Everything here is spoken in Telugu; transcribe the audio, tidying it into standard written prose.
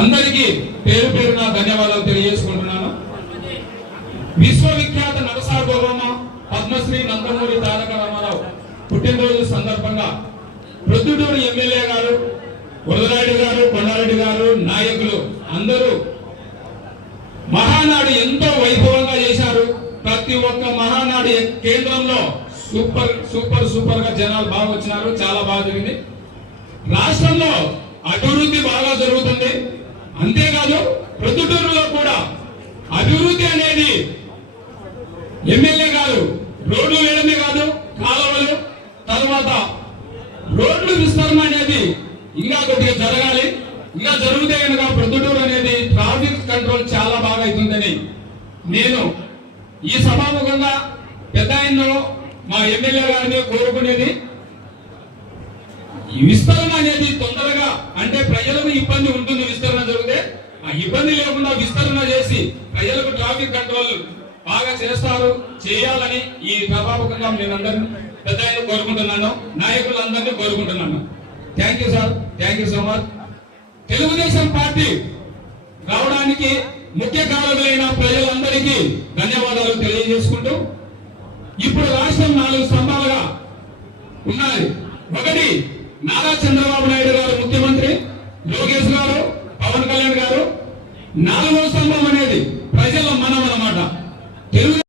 అందరికీ పేరు పేరున ధన్యవాదాలు తెలియజేసుకుంటున్నాను. విశ్వవిఖ్యాత నరసార్వభౌమ పద్మశ్రీ నందమూరి తారక రామారావు పుట్టినరోజు సందర్భంగా ప్రొద్దుటూరు ఎమ్మెల్యే గారు, వరదరాయుడు గారు, కొండారెడ్డి గారు, నాయకులు అందరూ మహానాడు ఎంతో వైభవంగా చేశారు. ప్రతి ఒక్క మహానాడు కేంద్రంలో సూపర్ సూపర్ సూపర్ గా జనాలు బాగా వచ్చినారు. చాలా బాగా జరిగింది. రాష్ట్రంలో అభివృద్ధి బాగా జరుగుతుంది. అంతేకాదు ప్రొద్దుటూరులో కూడా అభివృద్ధి అనేది ఎమ్మెల్యే గారు రోడ్లు వేయడమే కాదు, కాలువలు, తర్వాత రోడ్లు విస్తరణ అనేది ఇంకా కొద్దిగా జరగాలి. ఇంకా జరిగితే కనుక ప్రొద్దుటూరు అనేది ట్రాఫిక్ కంట్రోల్ చాలా బాగా అవుతుందని నేను ఈ సభాముఖంగా పెద్ద ఆయనలో మా ఎమ్మెల్యే గారిని కోరుకునేది. ఈ విస్తరణ అనేది తొందరగా, అంటే ప్రజలకు ఇబ్బంది ఉంటుంది విస్తరణ జరిగితే, ఆ ఇబ్బంది లేకుండా విస్తరణ చేసి ప్రజలకు ట్రాఫిక్ కంట్రోల్ బాగా చేయాలని ఈ సభాముఖంగా నేను అందరినీ పెద్ద ఆయన కోరుకుంటున్నాను, నాయకులందరినీ కోరుకుంటున్నాను. Thank you sir, thank you so much. Telugu Desam party రావడానికి ముఖ్య కారకులైన ప్రజలందరికీ ధన్యవాదాలు తెలియజేసుకుంటూ, ఇప్పుడు రాష్ట్రం 4 స్తంభాలుగా ఉన్నది. ఒకటి, నారా చంద్రబాబు నాయుడు గారు ముఖ్యమంత్రి, లోకేష్ గారు, పవన్ కళ్యాణ్ గారు. 4వ